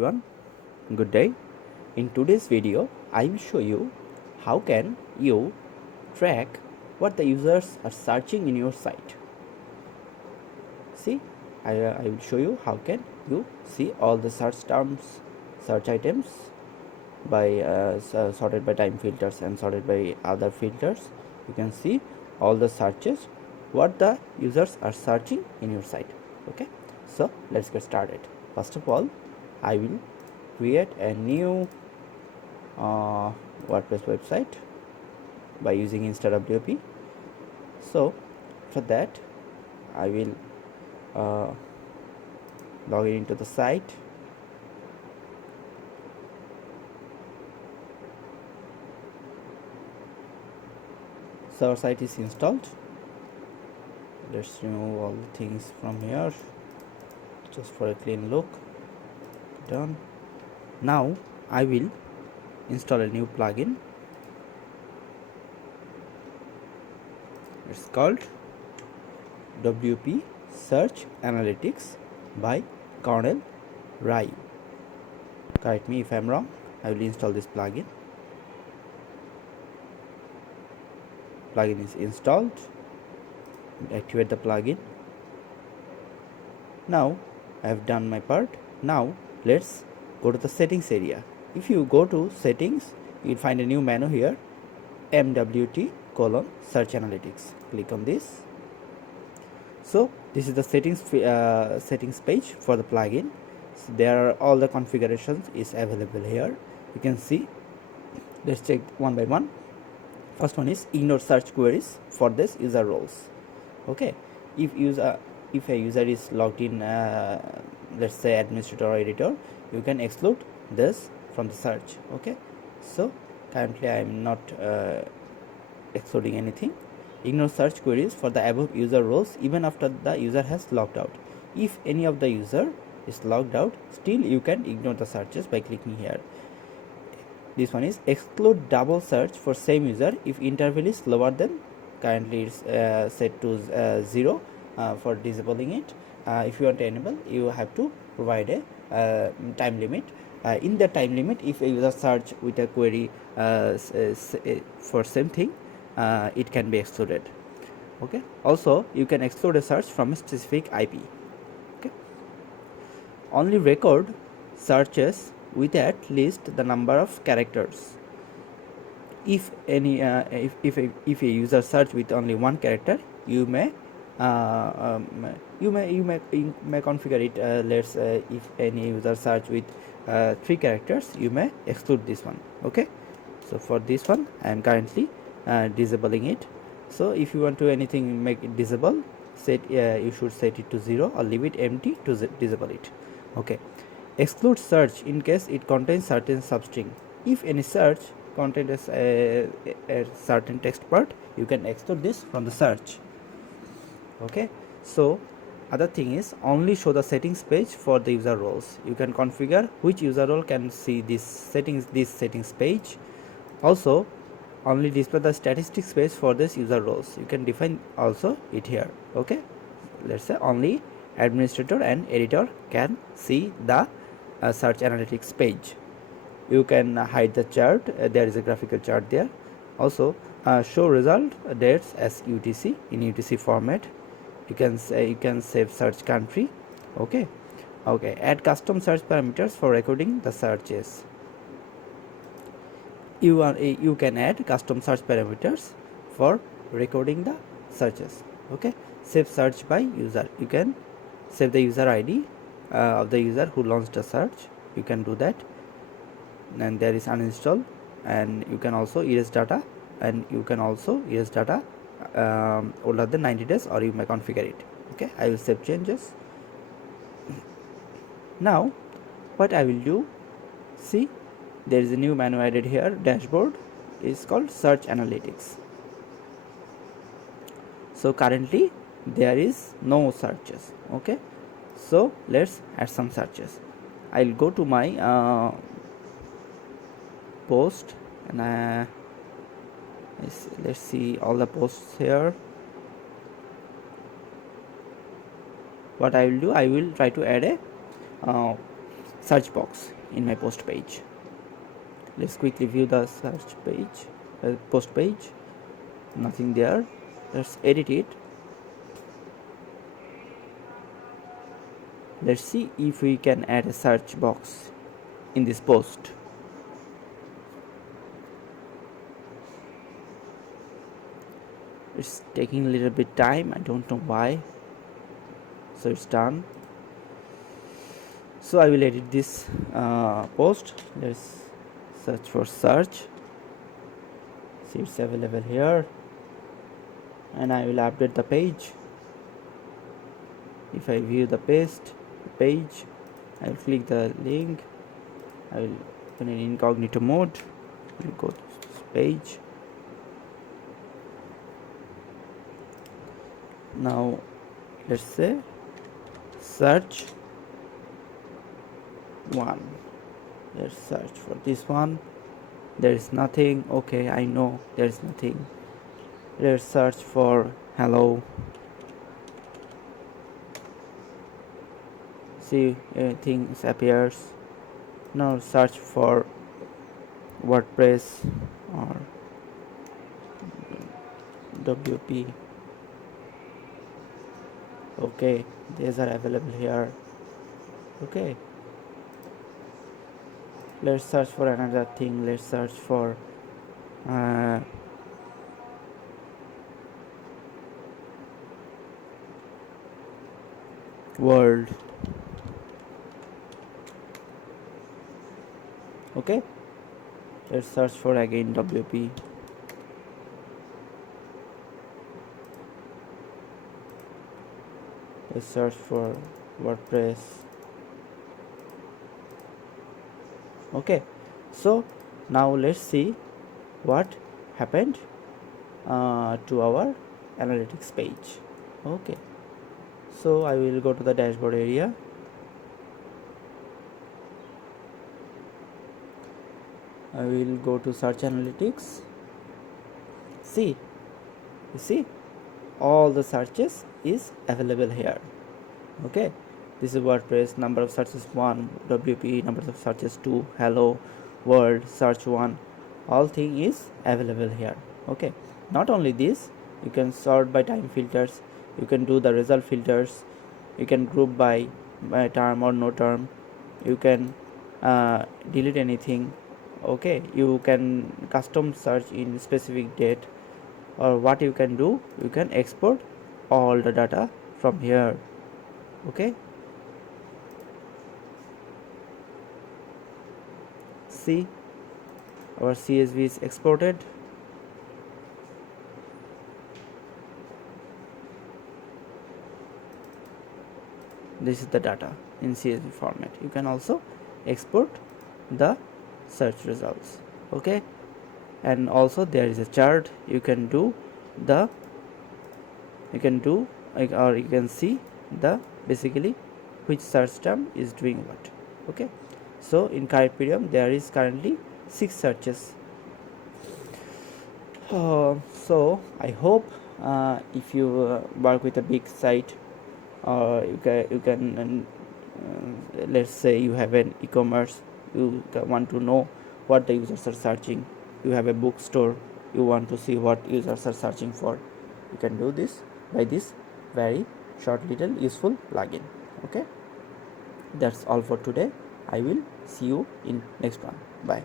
Everyone, good day. In today's video I will show you how can you track what the users are searching in your site. See, I will show you how can you see all the search terms, search items by sorted by time filters and sorted by other filters. You can see all the searches what the users are searching in your site. Okay, so let's get started. First of all, I will create a new WordPress website by using InstaWP. So for that I will log in into the site. So our site is installed. Let's remove all the things from here just for a clean look. Done. Now I will install a new plugin. It's called WP Search Analytics by Cornell Rai. Correct me if I'm wrong. I will install this plugin. Plugin is installed. Activate the plugin. Now I have done my part. Now let's go to the settings area. If you go to settings, you'll find a new menu here, MWT:search analytics. Click on this. So this is the settings page for the plugin. So there are all the configurations is available here. You can see. Let's check one by one. First one is ignore search queries for this user roles. Okay, if a user is logged in, let's say administrator or editor, you can exclude this from the search. Okay, so currently I am not excluding anything. Ignore search queries for the above user roles even after the user has logged out. If any of the user is logged out, still you can ignore the searches by clicking here. This one is exclude double search for same user if interval is lower than currently it's set to 0 for disabling it. If you want to enable, you have to provide a time limit. In the time limit, if a user search with a query for same thing, it can be excluded. Okay, also you can exclude a search from a specific IP. Okay, only record searches with at least the number of characters. If any if a user search with only one character, you may configure it. Let's if any user search with 3 characters, you may exclude this one. Okay, so for this one I am currently disabling it. So if you want to anything make it disable, you should set it to 0 or leave it empty to disable it. Okay, exclude search in case it contains certain substring. If any search contains a certain text part, you can exclude this from the search. Okay, so other thing is only show the settings page for the user roles. You can configure which user role can see this settings page. Also only display the statistics page for this user roles. You can define also it here. Okay, let's say only administrator and editor can see the search analytics page. You can hide the chart. There is a graphical chart there. Also show result dates as UTC in UTC format. You can save search country. Okay, add custom search parameters for recording the searches. You can add custom search parameters for recording the searches. Okay, save search by user. You can save the user ID of the user who launched the search. You can do that. And there is uninstall, and you can also erase data, and you can also erase data older than 90 days, or you may configure it. Okay, I will save changes. Now what I will do, see, there is a new menu added here. Dashboard is called search analytics. So currently there is no searches. Okay, so let's add some searches. I'll go to my post, and let's see all the posts here. What I will do, I will try to add a search box in my post page. Let's quickly view the search page, post page. Nothing there. Let's edit it. Let's see if we can add a search box in this post. It's taking a little bit time, I don't know why. So it's done. So I will edit this post. Let's search for search. See, it's available here, and I will update the page. If I view the page, I will click the link. I will open in incognito mode. I will go to this page. Now let's say search 1. Let's search for this one. There is nothing. Okay, I know there is nothing. Let's search for hello. See, everything appears. Now search for WordPress or WP. Okay, these are available here. Okay, let's search for another thing. Let's search for world. Okay, let's search for again WP. Let's search for WordPress. Okay, so now let's see what happened to our analytics page. Okay, so I will go to the dashboard area. I will go to search analytics. See, you see all the searches is available here. Okay, this is WordPress, number of searches 1, WP, number of searches 2, hello, world, search 1, all thing is available here. Okay, not only this, you can sort by time filters, you can do the result filters, you can group by term or no term, you can delete anything. Okay, you can custom search in specific date, or what you can do, you can export all the data from here. Okay, see, our CSV is exported. This is the data in CSV format. You can also export the search results. Okay, and also there is a chart. You can do or you can see the basically which search term is doing what. Okay, so in Carpedium there is currently 6 searches. So I hope if you work with a big site, or you can let's say you have an e-commerce, you want to know what the users are searching, you have a bookstore, you want to see what users are searching for, you can do this by this very short little useful plugin. Okay, that's all for today. I will see you in next one. Bye.